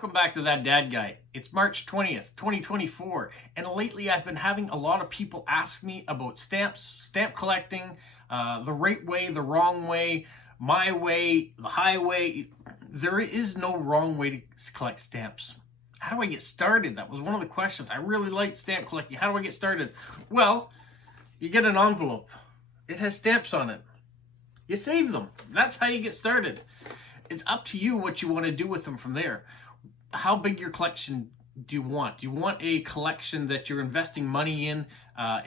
Welcome back to That Dad Guy. It's March 20th, 2024, and lately I've been having a lot of people ask me about stamps, stamp collecting, the right way, the wrong way, my way, the highway. There is no wrong way to collect stamps. How do I get started? That was one of the questions. I really like stamp collecting. How do I get started? Well, you get an envelope. It has stamps on it. You save them. That's how you get started. It's up to you what you want to do with them from there. How big your collection do you want? Do you want a collection that you're investing money in?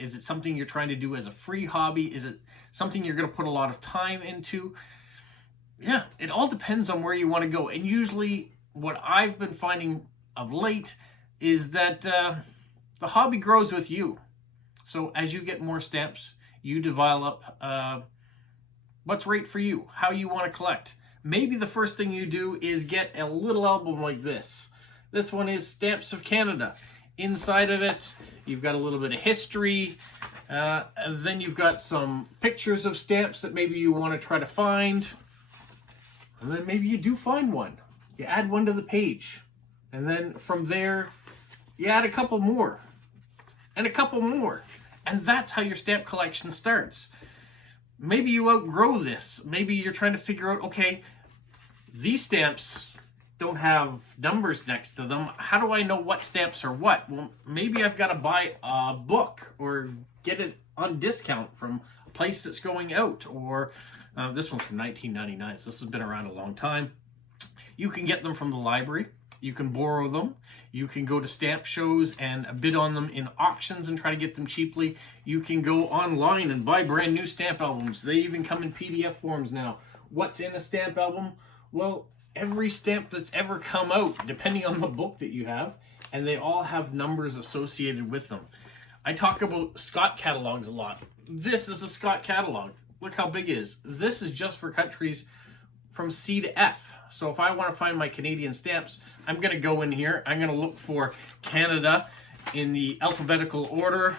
Is it something you're trying to do as a free hobby? Is it something you're going to put a lot of time into? Yeah, it all depends on where you want to go. And usually what I've been finding of late is that the hobby grows with you. So as you get more stamps, you develop what's right for you, how you want to collect. Maybe the first thing you do is get a little album like this. This one is Stamps of Canada. Inside of it, you've got a little bit of history, and then you've got some pictures of stamps that maybe you want to try to find. And then maybe you do find one. You add one to the page. And then from there, you add a couple more. And a couple more. And that's how your stamp collection starts. Maybe you outgrow this. Maybe you're trying to figure out, okay, these stamps don't have numbers next to them. How do I know what stamps are what? Well, maybe I've got to buy a book or get it on discount from a place that's going out. Or this one's from 1999, so this has been around a long time. You can get them from the library. You can borrow them. You can go to stamp shows and bid on them in auctions and try to get them cheaply. You can go online and buy brand new stamp albums. They even come in PDF forms now. What's in a stamp album? Well, every stamp that's ever come out, depending on the book that you have, and they all have numbers associated with them. I talk about Scott catalogs a lot. This is a Scott catalog. Look how big it is. This is just for countries from C to F. So if I want to find my Canadian stamps, I'm going to go in here. I'm going to look for Canada in the alphabetical order.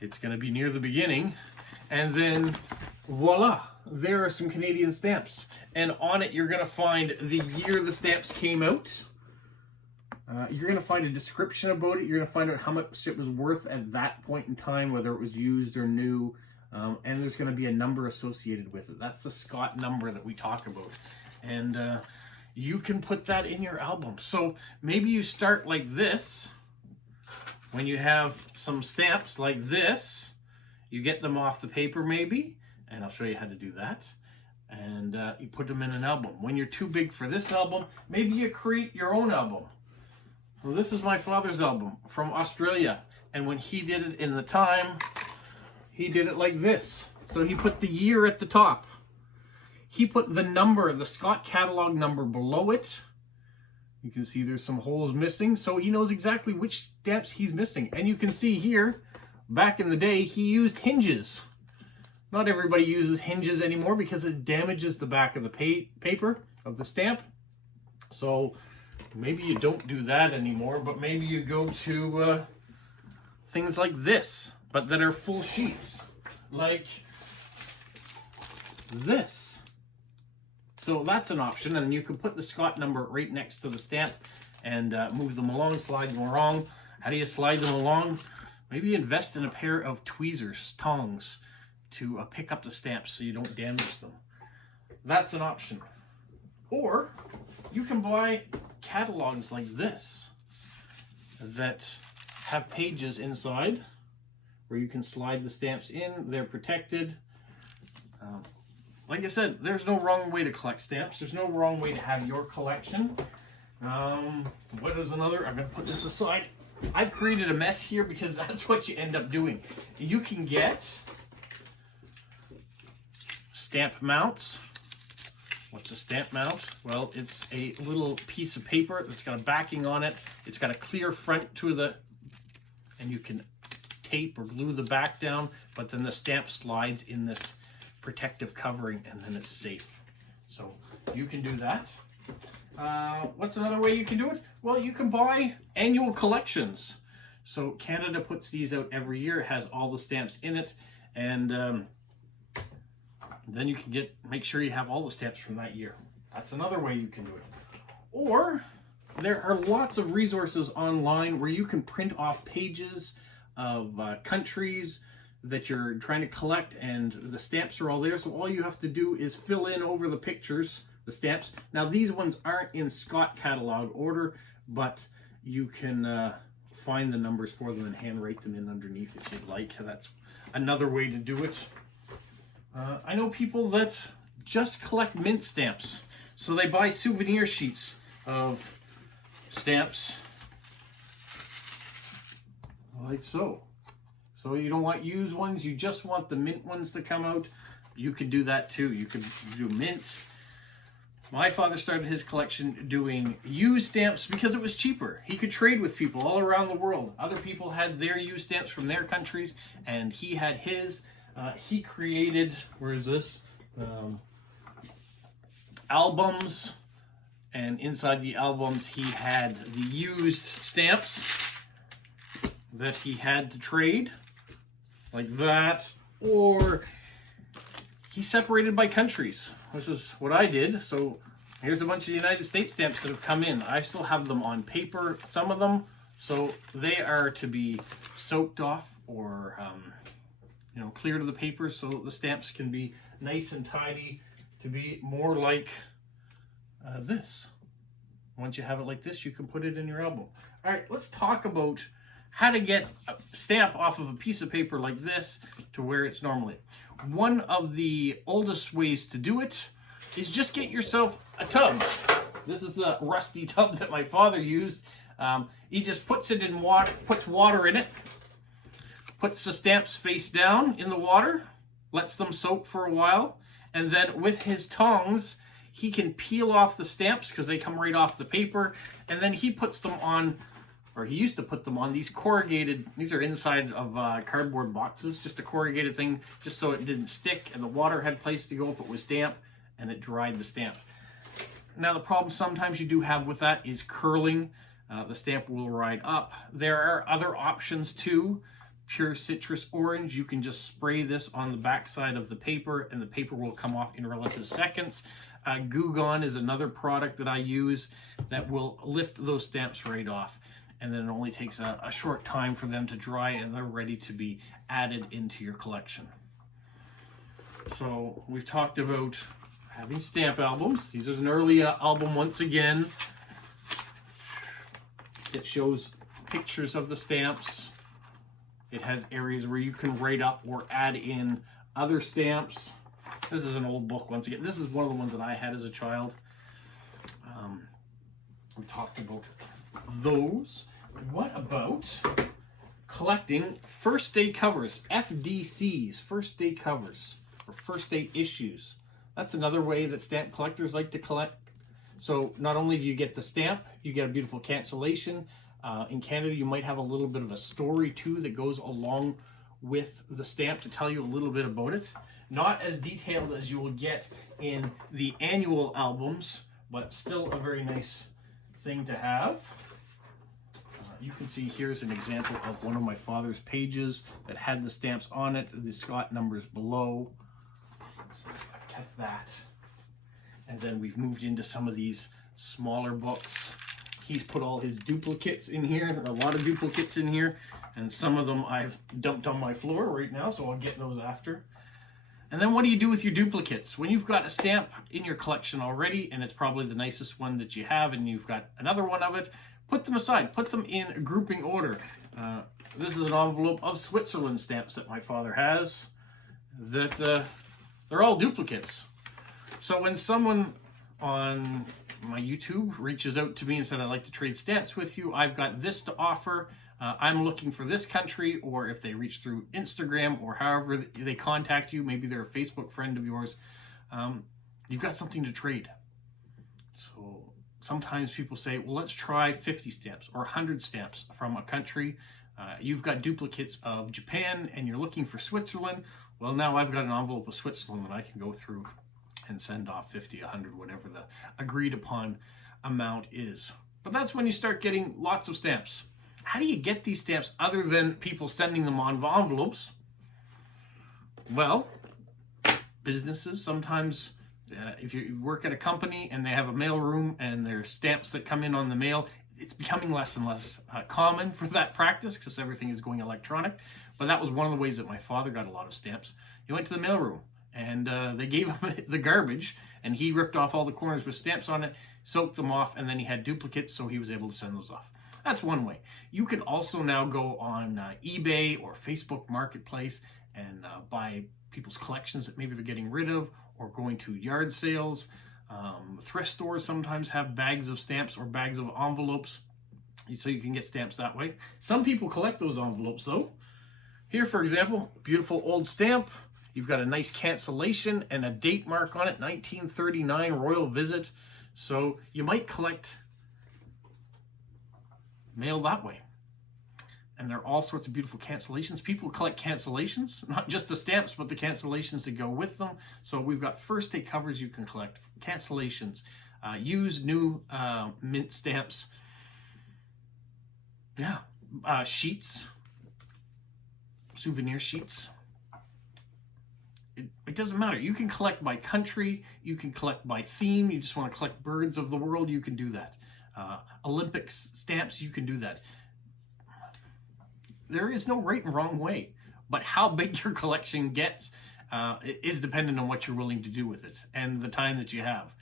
It's going to be near the beginning. And then voila, there are some Canadian stamps. And on it, you're going to find the year the stamps came out. You're going to find a description about it. You're going to find out how much it was worth at that point in time, whether it was used or new. And there's going to be a number associated with it. That's the Scott number that we talk about. And you can put that in your album. So maybe you start like this. When you have some stamps like this, you get them off the paper maybe, and I'll show you how to do that. And you put them in an album. When you're too big for this album, maybe you create your own album. So this is my father's album from Australia. And when he did it in the time, he did it like this. So he put the year at the top. He put the number, the Scott catalog number below it. You can see there's some holes missing, so he knows exactly which stamps he's missing. And you can see here, back in the day, he used hinges. Not everybody uses hinges anymore because it damages the back of the paper of the stamp. So maybe you don't do that anymore, but maybe you go to things like this, but that are full sheets, like this. So that's an option, and you can put the Scott number right next to the stamp and move them along, slide them along. How do you slide them along? Maybe invest in a pair of tweezers, tongs, to pick up the stamps so you don't damage them. That's an option. Or you can buy catalogs like this that have pages inside where you can slide the stamps in. They're protected. Like I said, there's no wrong way to collect stamps. There's no wrong way to have your collection. What is another? I'm going to put this aside. I've created a mess here because that's what you end up doing. You can get stamp mounts. What's a stamp mount? Well, it's a little piece of paper that's got a backing on it. It's got a clear front to the, and you can tape or glue the back down, but then the stamp slides in this protective covering, and then it's safe. So you can do that. What's another way you can do it? Well, you can buy annual collections. So Canada puts these out every year. It has all the stamps in it, and then you can make sure you have all the stamps from that year. That's another way you can do it. Or there are lots of resources online where you can print off pages of countries that you're trying to collect, and the stamps are all there. So all you have to do is fill in over the pictures, the stamps. Now these ones aren't in Scott catalog order, but you can find the numbers for them and handwrite them in underneath if you'd like. That's another way to do it. I know people that just collect mint stamps. So they buy souvenir sheets of stamps like so. So you don't want used ones, you just want the mint ones to come out. You can do that too. You can do mint. My father started his collection doing used stamps because it was cheaper. He could trade with people all around the world. Other people had their used stamps from their countries, and he had his. He created, where is this? Albums, and inside the albums he had the used stamps that he had to trade, like that, or he separated by countries, which is what I did. So here's a bunch of United States stamps that have come in. I still have them on paper, some of them, so they are to be soaked off or clear to the paper so the stamps can be nice and tidy, to be more like this. Once you have it like this, you can put it in your album. All right, let's talk about how to get a stamp off of a piece of paper like this to where it's normally. One of the oldest ways to do it is just get yourself a tub. This is the rusty tub that my father used. He just puts it in water, puts water in it, puts the stamps face down in the water, lets them soak for a while, and then with his tongs, he can peel off the stamps because they come right off the paper, and then he puts them on, or he used to put them on these corrugated, these are inside of cardboard boxes, just a corrugated thing, just so it didn't stick, and the water had place to go if it was damp, and it dried the stamp. Now the problem sometimes you do have with that is curling. The stamp will ride up. There are other options too. Pure citrus orange, you can just spray this on the back side of the paper and the paper will come off in relative seconds. Goo Gone is another product that I use that will lift those stamps right off, and then it only takes a short time for them to dry and they're ready to be added into your collection. So we've talked about having stamp albums. These is an early album once again. It shows pictures of the stamps. It has areas where you can write up or add in other stamps. This is an old book once again. This is one of the ones that I had as a child. We talked about those. What about collecting first day covers, FDCs, first day covers, or first day issues? That's another way that stamp collectors like to collect. So not only do you get the stamp, you get a beautiful cancellation. In Canada, you might have a little bit of a story too that goes along with the stamp to tell you a little bit about it. Not as detailed as you will get in the annual albums, but still a very nice thing to have. You can see here's an example of one of my father's pages that had the stamps on it, the Scott numbers below. So I've kept that. And then we've moved into some of these smaller books. He's put all his duplicates in here, a lot of duplicates in here, and some of them I've dumped on my floor right now, so I'll get those after. And then what do you do with your duplicates? When you've got a stamp in your collection already, and it's probably the nicest one that you have, and you've got another one of it, put them aside, put them in grouping order. This is an envelope of Switzerland stamps that my father has, that they're all duplicates. So when someone on my YouTube reaches out to me and said, I'd like to trade stamps with you, I've got this to offer, I'm looking for this country, or if they reach through Instagram or however they contact you, maybe they're a Facebook friend of yours, you've got something to trade. So sometimes people say, well, let's try 50 stamps or 100 stamps from a country. You've got duplicates of Japan and you're looking for Switzerland. Well, now I've got an envelope of Switzerland that I can go through and send off 50, 100, whatever the agreed upon amount is. But that's when you start getting lots of stamps. How do you get these stamps other than people sending them on envelopes? Well, businesses sometimes If you work at a company and they have a mail room and there's stamps that come in on the mail, it's becoming less and less common for that practice because everything is going electronic. But that was one of the ways that my father got a lot of stamps. He went to the mail room and they gave him the garbage, and he ripped off all the corners with stamps on it, soaked them off, and then he had duplicates, so he was able to send those off. That's one way. You can also now go on eBay or Facebook Marketplace and buy people's collections that maybe they're getting rid of, or going to yard sales. Thrift stores sometimes have bags of stamps or bags of envelopes, so you can get stamps that way. Some people collect those envelopes though. Here, for example, beautiful old stamp. You've got a nice cancellation and a date mark on it, 1939 Royal Visit. So you might collect mail that way. And there are all sorts of beautiful cancellations. People collect cancellations, not just the stamps, but the cancellations that go with them. So we've got first day covers you can collect, cancellations, used new mint stamps, sheets, souvenir sheets. It doesn't matter. You can collect by country, you can collect by theme. You just want to collect birds of the world, you can do that. Olympics stamps, you can do that. There is no right and wrong way, but how big your collection gets is dependent on what you're willing to do with it and the time that you have.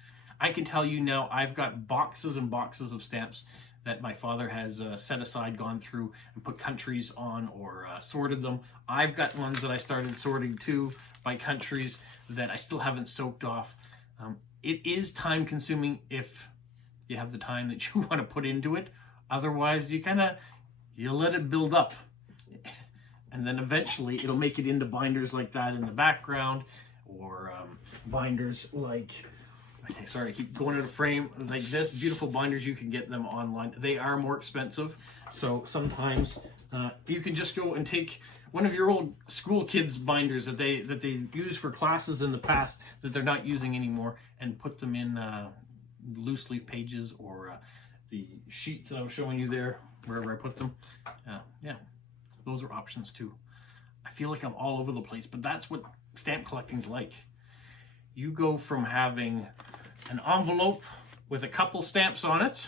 I can tell you now, I've got boxes and boxes of stamps that my father has set aside, gone through and put countries on, or sorted them. I've got ones that I started sorting too by countries that I still haven't soaked off. It is time consuming if you have the time that you want to put into it. Otherwise, you let it build up. And then eventually it'll make it into binders like that in the background, or binders like, okay, sorry, I keep going to the frame, like this. Beautiful binders, you can get them online. They are more expensive, so sometimes you can just go and take one of your old school kids' binders that they used for classes in the past that they're not using anymore, and put them in loose leaf pages, or the sheets that I was showing you there, wherever I put them. Yeah. Those are options too. I feel like I'm all over the place, but that's what stamp collecting's like. You go from having an envelope with a couple stamps on it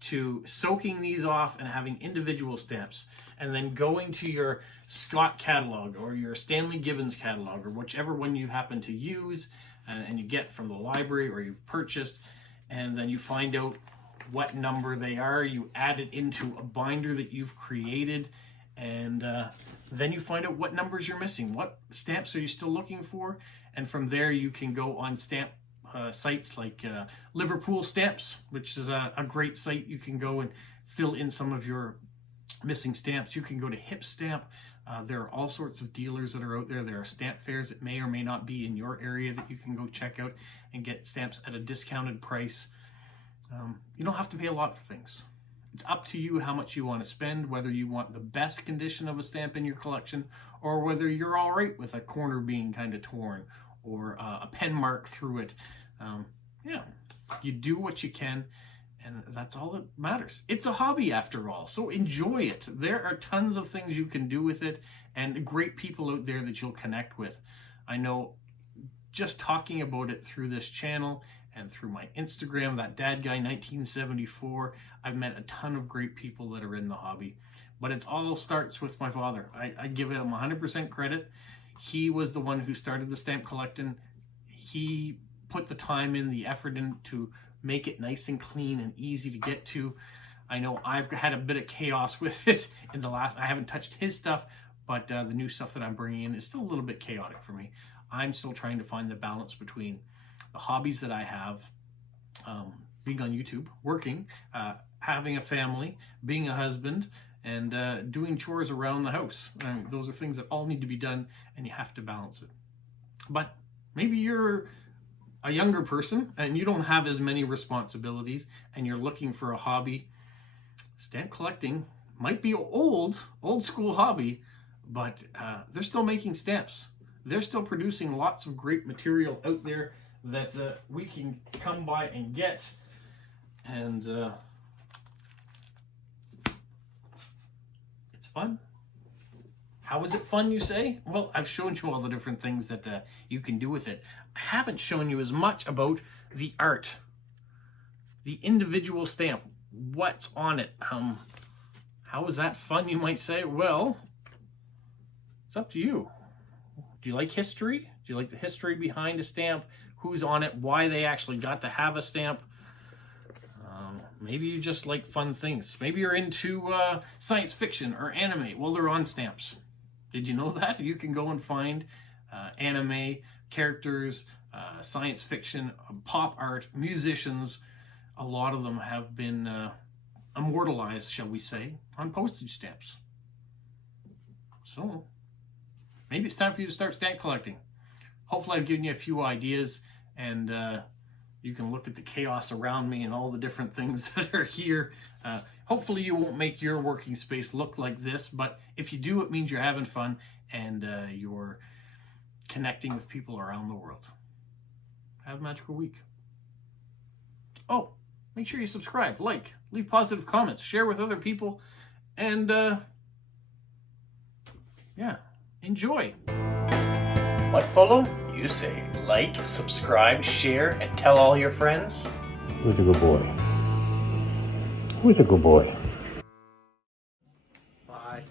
to soaking these off and having individual stamps, and then going to your Scott catalog or your Stanley Gibbons catalog, or whichever one you happen to use and you get from the library or you've purchased, and then you find out what number they are. You add it into a binder that you've created, and then you find out what numbers you're missing, what stamps are you still looking for, and from there you can go on stamp sites like Liverpool Stamps, which is a great site. You can go and fill in some of your missing stamps. You can go to Hip Stamp. There are all sorts of dealers that are out there. There are stamp fairs that may or may not be in your area that you can go check out and get stamps at a discounted price. You don't have to pay a lot for things. It's up to you how much you want to spend, whether you want the best condition of a stamp in your collection, or whether you're all right with a corner being kind of torn, or a pen mark through it. You do what you can, and that's all that matters. It's a hobby after all, so enjoy it. There are tons of things you can do with it, and great people out there that you'll connect with. I know just talking about it through this channel and through my Instagram, that Dad Guy 1974, I've met a ton of great people that are in the hobby. But it all starts with my father. I give him 100% credit. He was the one who started the stamp collecting. He put the time in, the effort in to make it nice and clean and easy to get to. I know I've had a bit of chaos with it in the last, I haven't touched his stuff, but the new stuff that I'm bringing in is still a little bit chaotic for me. I'm still trying to find the balance between the hobbies that I have, being on YouTube, working, having a family, being a husband, and doing chores around the house. Those are things that all need to be done, and you have to balance it. But maybe you're a younger person and you don't have as many responsibilities and you're looking for a hobby. Stamp collecting might be old school hobby, but they're still making stamps. They're still producing lots of great material out there that we can come by and get, and it's fun. How is it fun, you say? Well, I've shown you all the different things that you can do with it. I haven't shown you as much about the art, the individual stamp, what's on it. How is that fun, you might say? Well, it's up to you. Do you like history? Do you like the history behind a stamp? Who's on it? Why they actually got to have a stamp? Maybe you just like fun things. Maybe you're into science fiction or anime. Well, they're on stamps. Did you know that? You can go and find anime characters, science fiction, pop art, musicians. A lot of them have been immortalized, shall we say, on postage stamps. So, maybe it's time for you to start stamp collecting. Hopefully I've given you a few ideas, and you can look at the chaos around me and all the different things that are here. Hopefully you won't make your working space look like this, but if you do, it means you're having fun and you're connecting with people around the world. Have a magical week. Oh, make sure you subscribe, like, leave positive comments, share with other people, and yeah, enjoy. What, Polo? You say like, subscribe, share, and tell all your friends? Who's a good boy? Who's a good boy? Bye.